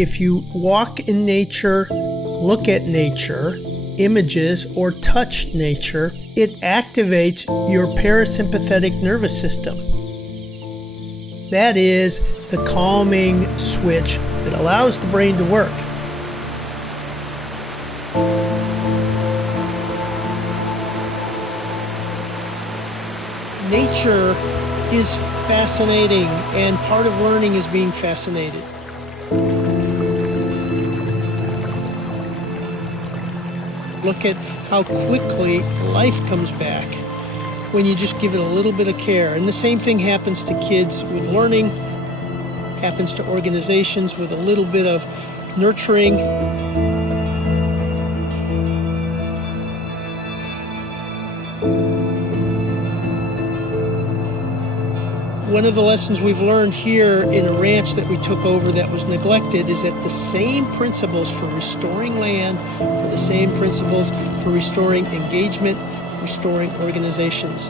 if you walk in nature, look at nature, images, or touch nature, it activates your parasympathetic nervous system. That is the calming switch that allows the brain to work. Nature is fascinating, and part of learning is being fascinated. Look at how quickly life comes back when you just give it a little bit of care. And the same thing happens to kids with learning, happens to organizations with a little bit of nurturing. One of the lessons we've learned here in a ranch that we took over that was neglected is that the same principles for restoring land are the same principles for restoring engagement, restoring organizations.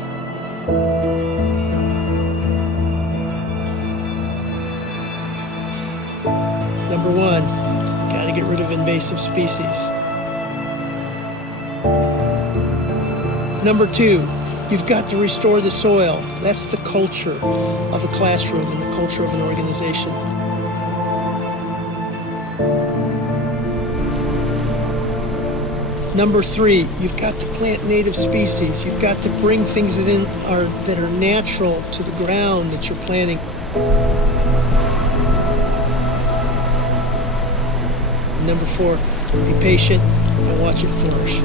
Number one, got to get rid of invasive species. Number two, you've got to restore the soil. That's the culture of a classroom and the culture of an organization. Number three, you've got to plant native species. You've got to bring things that are natural to the ground that you're planting. Number four, be patient and watch it flourish.